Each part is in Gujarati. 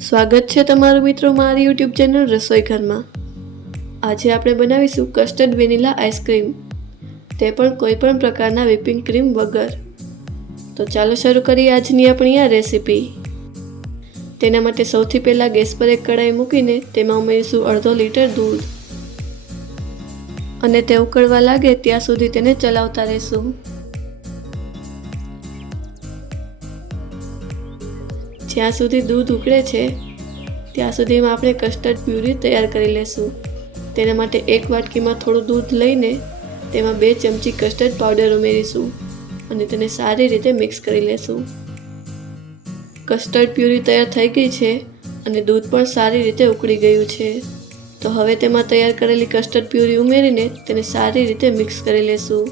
સ્વાગત છે તમારું મિત્રો મારી યુટ્યુબ ચેનલ રસોઈ ઘરમાં। આજે આપણે બનાવીશું કસ્ટર્ડ વેનીલા આઈસ્ક્રીમ, તે પણ કોઈ પણ પ્રકારના વ્હિપિંગ ક્રીમ વગર। તો ચાલો શરૂ કરીએ આજની આપણી આ રેસીપી। તેના માટે સૌથી પહેલાં ગેસ પર એક કઢાઈ મૂકીને તેમાં ઉમેરીશું અડધો લીટર દૂધ અને તે ઉકળવા લાગે ત્યાં સુધી તેને ચલાવતા રહેશું। જ્યાં સુધી દૂધ ઉકળે છે ત્યાં સુધીમાં આપણે કસ્ટર્ડ પ્યુરી તૈયાર કરી લેશું। તેના માટે એક વાટકીમાં થોડું દૂધ લઈને તેમાં 2 ચમચી કસ્ટર્ડ પાવડર ઉમેરીશું અને તેને સારી રીતે મિક્સ કરી લેશું। કસ્ટર્ડ પ્યુરી તૈયાર થઈ ગઈ છે અને દૂધ પણ સારી રીતે ઉકળી ગયું છે। તો હવે તેમાં તૈયાર કરેલી કસ્ટર્ડ પ્યુરી ઉમેરીને તેને સારી રીતે મિક્સ કરી લેશું।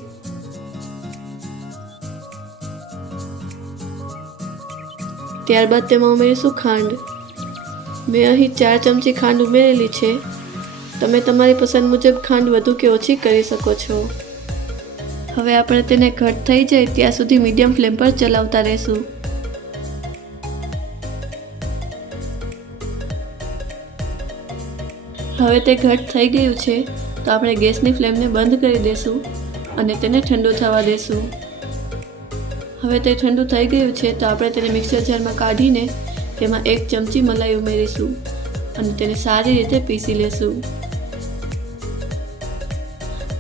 ત્યારબાદ તેમાં ઉમેરીશું ખાંડ। મેં અહીં 4 ચમચી ખાંડ ઉમેરેલી છે। તમે તમારી પસંદ મુજબ ખાંડ વધુ કે ઓછી કરી શકો છો। હવે આપણે તેને ઘટ થઈ જાય ત્યાં સુધી મીડિયમ ફ્લેમ પર ચલાવતા રહેશું। હવે તે ઘટ થઈ ગયું છે તો આપણે ગેસની ફ્લેમને બંધ કરી દેશું અને તેને ઠંડુ થવા દેશું। હવે તે ઠંડુ થઈ ગયું છે તો આપણે તેને મિક્સર જારમાં કાઢીને તેમાં 1 ચમચી મલાઈ ઉમેરીશું અને તેને સારી રીતે પીસી લેશું।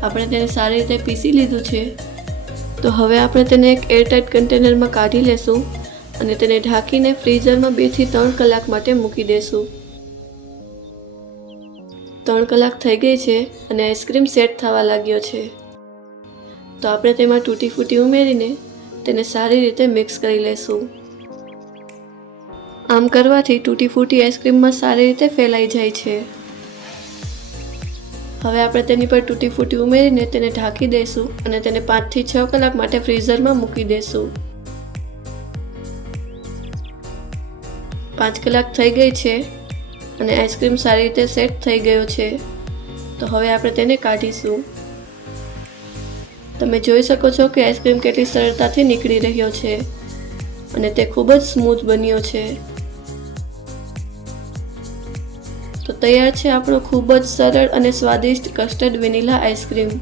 આપણે તેને સારી રીતે પીસી લીધું છે તો હવે આપણે તેને એક એરટાઇટ કન્ટેનરમાં કાઢી લેશું અને તેને ઢાંકીને ફ્રીઝરમાં 2 થી 3 કલાક માટે મૂકી દેશું। 3 કલાક થઈ ગઈ છે અને આઈસ્ક્રીમ સેટ થવા લાગ્યો છે તો આપણે તેમાં તૂટી ફૂટી ઉમેરીને તેને સારી રીતે મિક્સ કરી લેશું। આમ કરવાથી તૂટી ફૂટી આઈસ્ક્રીમમાં સારી રીતે ફેલાઈ જાય છે। હવે આપણે તેની પર તૂટી ફૂટી ઉમેરીને તેને ઢાંકી દઈશું અને તેને 5 થી 6 કલાક માટે ફ્રીઝરમાં મૂકી દઈશું। 5 કલાક થઈ ગઈ છે અને આઈસ્ક્રીમ સારી રીતે સેટ થઈ ગયો છે તો હવે આપણે તેને કાઢીશું। તમે જોઈ શકો છો કે આઈસ્ક્રીમ કેટલી સરળતાથી નીકળી રહ્યો છે અને તે ખૂબ જ સ્મૂથ બન્યો છે। તો તૈયાર છે આપણો ખૂબ જ સરળ અને સ્વાદિષ્ટ કસ્ટર્ડ વેનીલા આઈસ્ક્રીમ।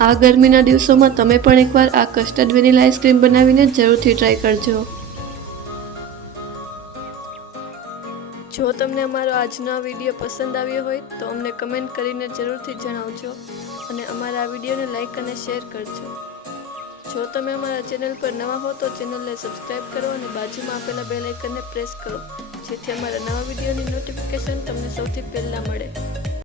આ ગરમીના દિવસોમાં તમે પણ એકવાર આ કસ્ટર્ડ વેનીલા આઈસ્ક્રીમ બનાવીને જરૂરથી ટ્રાય કરજો। જો તમને અમારો આજનો આ વિડીયો પસંદ આવ્યો હોય તો અમને કમેન્ટ કરીને જરૂરથી જણાવજો અને અમારા આ વિડીયોને લાઈક અને શેર કરજો। જો તમે અમારા ચેનલ પર નવા હો તો ચેનલને સબસ્ક્રાઈબ કરો અને બાજુમાં આપેલા બેલ આઇકનને પ્રેસ કરો જેથી અમારા નવા વિડીયોની નોટિફિકેશન તમને સૌથી પહેલાં મળે।